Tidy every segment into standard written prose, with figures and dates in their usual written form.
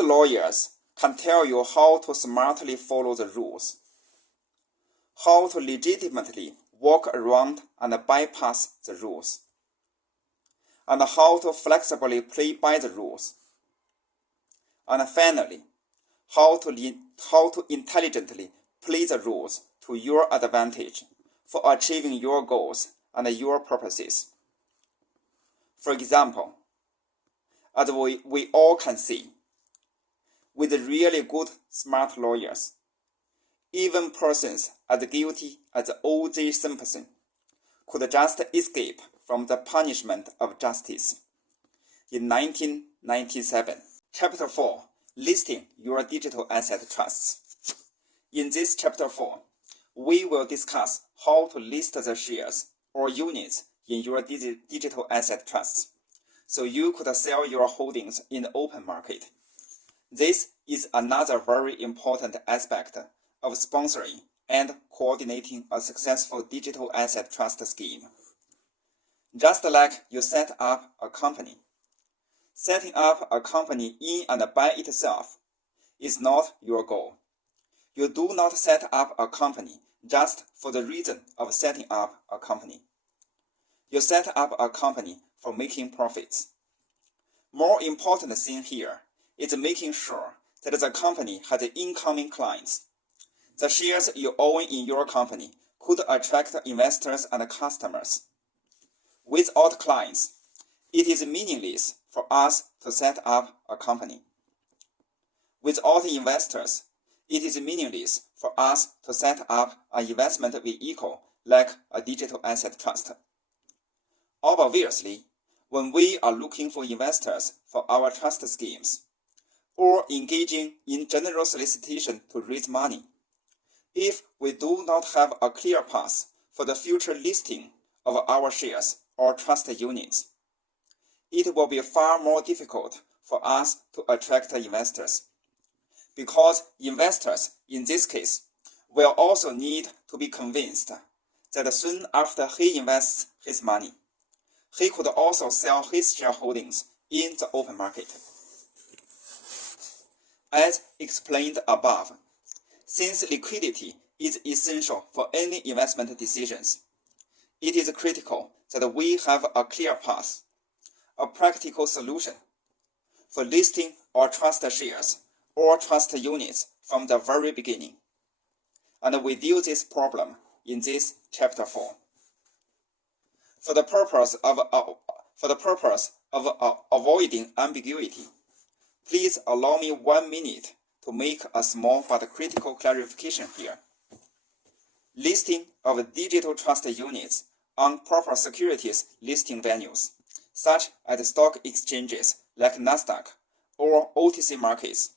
Good lawyers can tell you how to smartly follow the rules, how to legitimately walk around and bypass the rules, and how to flexibly play by the rules. And finally, how to intelligently play the rules to your advantage for achieving your goals and your purposes. For example, as we all can see, with really good, smart lawyers, even persons as guilty as O.J. Simpson could just escape from the punishment of justice. In 1997, Chapter 4, Listing Your Digital Asset Trusts. In this Chapter 4, we will discuss how to list the shares or units in your digital asset trusts, so you could sell your holdings in the open market. This is another very important aspect of sponsoring and coordinating a successful digital asset trust scheme. Just like you set up a company, setting up a company in and by itself is not your goal. You do not set up a company just for the reason of setting up a company. You set up a company for making profits. More important thing here is making sure that the company has incoming clients. The shares you own in your company could attract investors and customers. Without clients, it is meaningless for us to set up a company. Without investors, it is meaningless for us to set up an investment vehicle like a digital asset trust. Obviously, when we are looking for investors for our trust schemes, or engaging in general solicitation to raise money, if we do not have a clear path for the future listing of our shares or trust units, it will be far more difficult for us to attract investors, because investors in this case will also need to be convinced that soon after he invests his money, he could also sell his shareholdings in the open market. As explained above, since liquidity is essential for any investment decisions, it is critical that we have a clear path, a practical solution for listing our trust shares or trust units from the very beginning. And we deal this problem in this Chapter 4. For the purpose of avoiding ambiguity, please allow me 1 minute to make a small but critical clarification here. Listing of digital trust units on proper securities listing venues, such as stock exchanges like Nasdaq or OTC markets,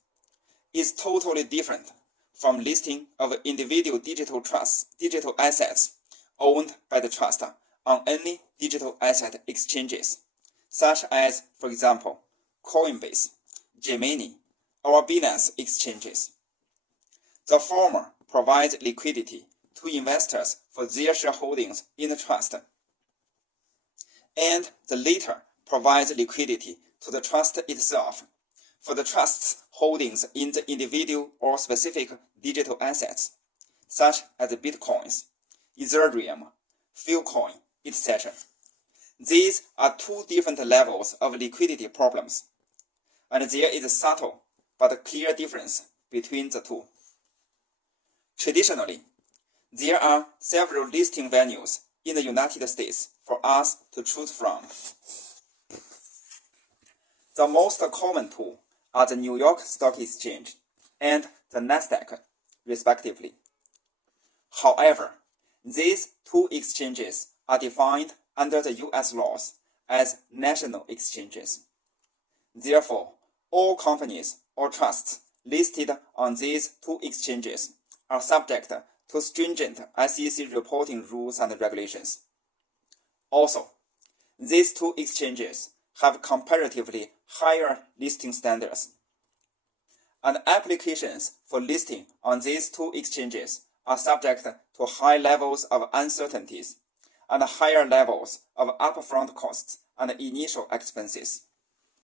is totally different from listing of individual digital assets owned by the trust on any digital asset exchanges, such as, for example, Coinbase, Gemini, or Binance exchanges. The former provides liquidity to investors for their shareholdings in the trust, and the latter provides liquidity to the trust itself for the trust's holdings in the individual or specific digital assets, such as Bitcoins, Ethereum, Filecoin, etc. These are two different levels of liquidity problems, and there is a subtle but clear difference between the two. Traditionally, there are several listing venues in the United States for us to choose from. The most common two are the New York Stock Exchange and the Nasdaq, respectively. However, these two exchanges are defined under the U.S. laws as national exchanges. Therefore, all companies or trusts listed on these two exchanges are subject to stringent SEC reporting rules and regulations. Also, these two exchanges have comparatively higher listing standards, and applications for listing on these two exchanges are subject to high levels of uncertainties and higher levels of upfront costs and initial expenses.